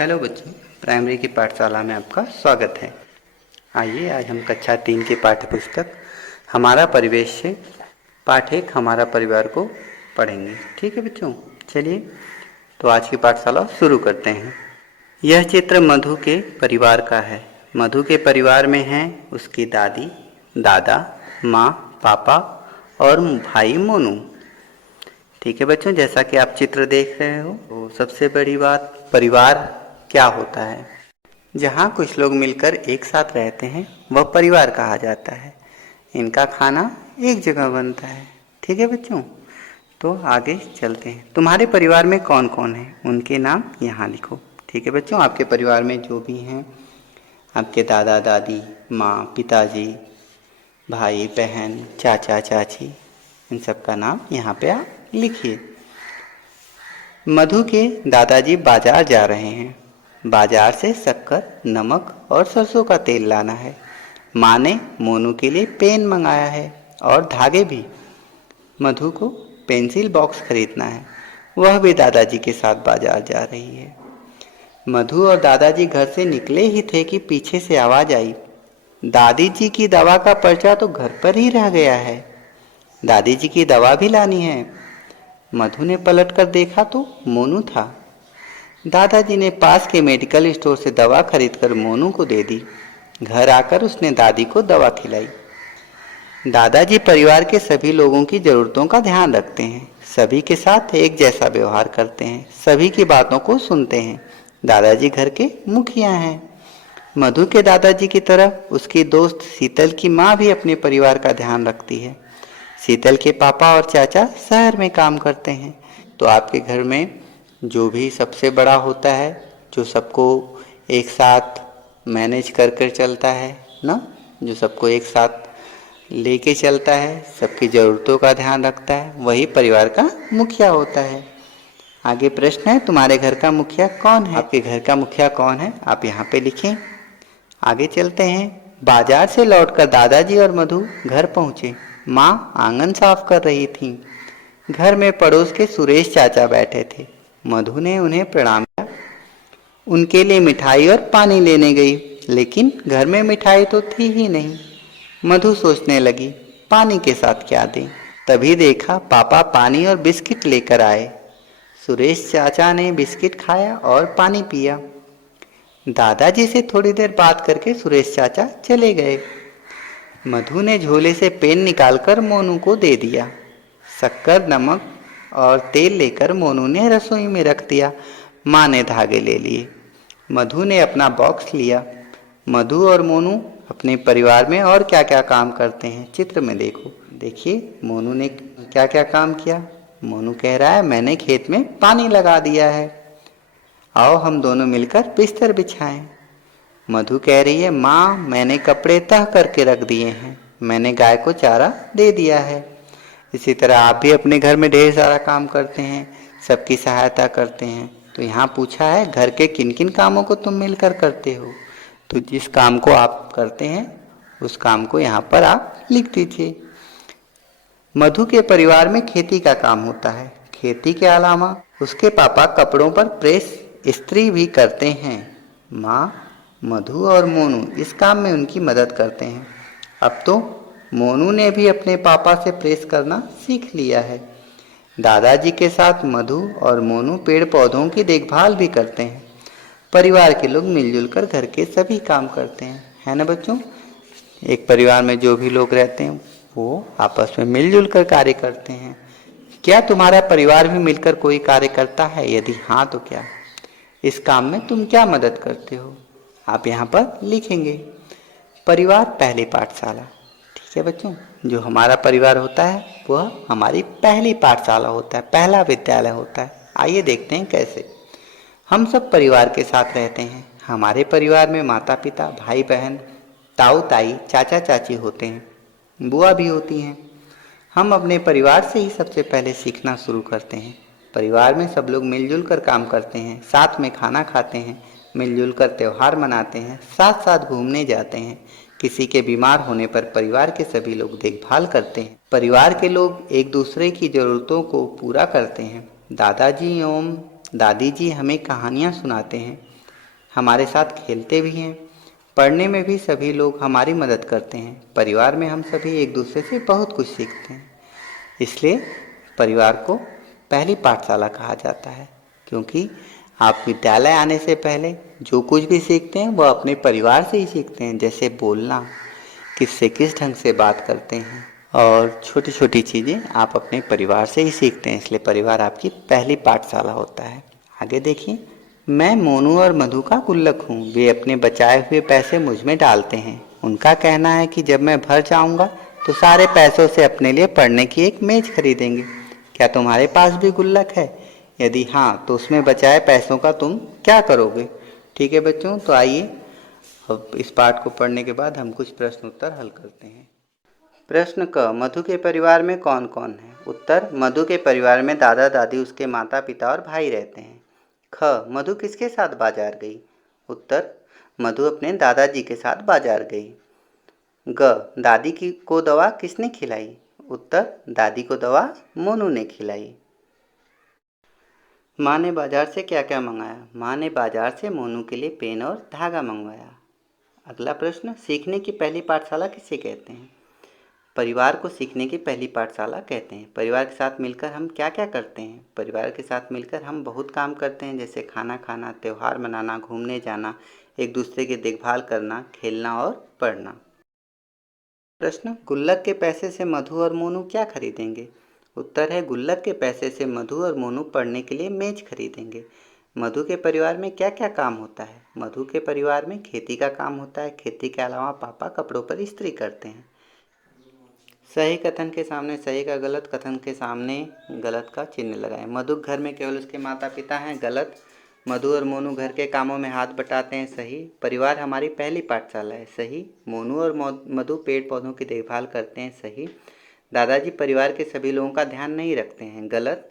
Hello बच्चों, primary की पाठशाला में आपका स्वागत है। आइए आज हम कक्षा 3 की पाठ्य पुस्तक हमारा परिवेश से पाठ 1 हमारा परिवार को पढ़ेंगे। ठीक है बच्चों, चलिए तो आज की पाठशाला शुरू करते हैं। यह चित्र मधु के परिवार का है। मधु के परिवार में हैं उसकी दादी, दादा, माँ, पापा और भाई मोनू। ठीक है बच्चों, जैसा कि आप चित्र देख रहे हो, तो सबसे बड़ी बात परिवार क्या होता है। जहाँ कुछ लोग मिलकर एक साथ रहते हैं वह परिवार कहा जाता है। इनका खाना एक जगह बनता है। ठीक है बच्चों, तो आगे चलते हैं। तुम्हारे परिवार में कौन कौन है उनके नाम यहाँ लिखो। ठीक है बच्चों, आपके परिवार में जो भी हैं, आपके दादा दादी, माँ, पिताजी, भाई बहन, चाचा चाची, इन सब का नाम यहाँ पे आप लिखिए। मधु के दादाजी बाजार जा रहे हैं। बाजार से शक्कर, नमक और सरसों का तेल लाना है। माँ ने मोनू के लिए पेन मंगाया है और धागे भी। मधु को पेंसिल बॉक्स खरीदना है। वह भी दादाजी के साथ बाजार जा रही है। मधु और दादाजी घर से निकले ही थे कि पीछे से आवाज आई, दादी जी की दवा का पर्चा तो घर पर ही रह गया है। दादी जी की दवा भी लानी है। मधु ने पलटकर देखा तो मोनू था। दादाजी ने पास के मेडिकल स्टोर से दवा खरीदकर मोनू को दे दी। घर आकर उसने दादी को दवा खिलाई। दादाजी परिवार के सभी लोगों की जरूरतों का ध्यान रखते हैं। सभी के साथ एक जैसा व्यवहार करते हैं। सभी की बातों को सुनते हैं। दादाजी घर के मुखिया हैं। मधु के दादाजी की तरह उसकी दोस्त शीतल की माँ भी अपने परिवार का ध्यान रखती है। शीतल के पापा और चाचा शहर में काम करते हैं। तो आपके घर में जो भी सबसे बड़ा होता है, जो सबको एक साथ मैनेज कर कर चलता है ना, जो सबको एक साथ लेके चलता है, सबकी ज़रूरतों का ध्यान रखता है, वही परिवार का मुखिया होता है। आगे प्रश्न है, तुम्हारे घर का मुखिया कौन है? आपके घर का मुखिया कौन है आप यहाँ पे लिखें। आगे चलते हैं। बाजार से लौटकर दादाजी और मधु घर पहुँचे। माँ आंगन साफ कर रही थीं। घर में पड़ोस के सुरेश चाचा बैठे थे। मधु ने उन्हें प्रणाम किया। उनके लिए मिठाई और पानी लेने गई, लेकिन घर में मिठाई तो थी ही नहीं। मधु सोचने लगी, पानी के साथ क्या दें। तभी देखा पापा पानी और बिस्किट लेकर आए। सुरेश चाचा ने बिस्किट खाया और पानी पिया। दादाजी से थोड़ी देर बात करके सुरेश चाचा चले गए। मधु ने झोले से पेन निकालकर मोनू को दे दिया। शक्कर, नमक और तेल लेकर मोनू ने रसोई में रख दिया। माँ ने धागे ले लिए। मधु ने अपना बॉक्स लिया। मधु और मोनू अपने परिवार में और क्या क्या काम करते हैं चित्र में देखो। देखिए मोनू ने क्या क्या काम किया। मोनू कह रहा है, मैंने खेत में पानी लगा दिया है, आओ हम दोनों मिलकर बिस्तर बिछाएं। मधु कह रही है, माँ मैंने कपड़े तह करके रख दिए हैं, मैंने गाय को चारा दे दिया है। इसी तरह आप भी अपने घर में ढेर सारा काम करते हैं, सबकी सहायता करते हैं। तो यहाँ पूछा है, घर के किन किन कामों को तुम मिलकर करते हो। तो जिस काम को आप करते हैं उस काम को यहाँ पर आप लिख दीजिए। मधु के परिवार में खेती का काम होता है। खेती के अलावा उसके पापा कपड़ों पर प्रेस इस्त्री भी करते हैं। माँ, मधु और मोनू इस काम में उनकी मदद करते हैं। अब तो मोनू ने भी अपने पापा से प्रेस करना सीख लिया है। दादाजी के साथ मधु और मोनू पेड़ पौधों की देखभाल भी करते हैं। परिवार के लोग मिलजुल कर घर के सभी काम करते हैं, है ना बच्चों। एक परिवार में जो भी लोग रहते हैं वो आपस में मिलजुल कर कार्य करते हैं। क्या तुम्हारा परिवार भी मिलकर कोई कार्य करता है? यदि हाँ तो क्या? इस काम में तुम क्या मदद करते हो? आप यहाँ पर लिखेंगे। परिवार पहली पाठशाला। ठीक है बच्चों, जो हमारा परिवार होता है वह हमारी पहली पाठशाला होता है, पहला विद्यालय होता है। आइए देखते हैं कैसे। हम सब परिवार के साथ रहते हैं। हमारे परिवार में माता पिता, भाई बहन, ताऊ ताई, चाचा चाची होते हैं, बुआ भी होती हैं। हम अपने परिवार से ही सबसे पहले सीखना शुरू करते हैं। परिवार में सब लोग मिलजुल कर काम करते हैं, साथ में खाना खाते हैं, मिलजुल कर त्यौहार मनाते हैं, साथ साथ घूमने जाते हैं। किसी के बीमार होने पर परिवार के सभी लोग देखभाल करते हैं। परिवार के लोग एक दूसरे की ज़रूरतों को पूरा करते हैं। दादाजी एवं दादी जी हमें कहानियाँ सुनाते हैं। हमारे साथ खेलते भी हैं। पढ़ने में भी सभी लोग हमारी मदद करते हैं। परिवार में हम सभी एक दूसरे से बहुत कुछ सीखते हैं। इसलिए परिवार को पहली पाठशाला कहा जाता है, क्योंकि आप विद्यालय आने से पहले जो कुछ भी सीखते हैं वो अपने परिवार से ही सीखते हैं। जैसे बोलना, किससे किस ढंग से बात करते हैं, और छोटी छोटी चीज़ें आप अपने परिवार से ही सीखते हैं। इसलिए परिवार आपकी पहली पाठशाला होता है। आगे देखिए, मैं मोनू और मधु का गुल्लक हूँ। वे अपने बचाए हुए पैसे मुझ में डालते हैं। उनका कहना है कि जब मैं भर जाऊँगा तो सारे पैसों से अपने लिए पढ़ने की एक मेज खरीदेंगे। क्या तुम्हारे पास भी गुल्लक है? यदि हाँ, तो उसमें बचाए पैसों का तुम क्या करोगे? ठीक है बच्चों, तो आइए अब इस पाठ को पढ़ने के बाद हम कुछ प्रश्न उत्तर हल करते हैं। प्रश्न क, मधु के परिवार में कौन कौन है? उत्तर, मधु के परिवार में दादा दादी, उसके माता पिता और भाई रहते हैं। ख, मधु किसके साथ बाजार गई? उत्तर, मधु अपने दादाजी के साथ बाजार गई। ग, दादी की को दवा किसने खिलाई? उत्तर, दादी को दवा मोनू ने खिलाई। माँ ने बाजार से क्या क्या मंगाया? माँ ने बाजार से मोनू के लिए पेन और धागा मंगवाया। अगला प्रश्न, सीखने की पहली पाठशाला किसे कहते हैं? परिवार को सीखने की पहली पाठशाला कहते हैं। परिवार के साथ मिलकर हम क्या क्या करते हैं? परिवार के साथ मिलकर हम बहुत काम करते हैं, जैसे खाना खाना, त्यौहार मनाना, घूमने जाना, एक दूसरे की देखभाल करना, खेलना और पढ़ना। प्रश्न, गुल्लक के पैसे से मधु और मोनू क्या खरीदेंगे? उत्तर है, गुल्लक के पैसे से मधु और मोनू पढ़ने के लिए मेज खरीदेंगे। मधु के परिवार में क्या क्या काम होता है? मधु के परिवार में खेती का काम होता है। खेती के अलावा पापा कपड़ों पर इस्त्री करते हैं। सही कथन के सामने सही का, गलत कथन के सामने गलत का चिन्ह लगाएं। मधु घर में केवल उसके माता पिता हैं। गलत। मधु और मोनू घर के कामों में हाथ बटाते हैं। सही। परिवार हमारी पहली पाठशाला है। सही। मोनू और मधु पेड़ पौधों की देखभाल करते हैं। सही। दादाजी परिवार के सभी लोगों का ध्यान नहीं रखते हैं। गलत।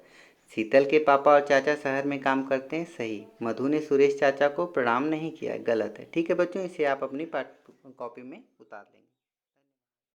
शीतल के पापा और चाचा शहर में काम करते हैं। सही। मधु ने सुरेश चाचा को प्रणाम नहीं किया। गलत है। ठीक है बच्चों, इसे आप अपनी पाठ कॉपी में उतार लेंगे।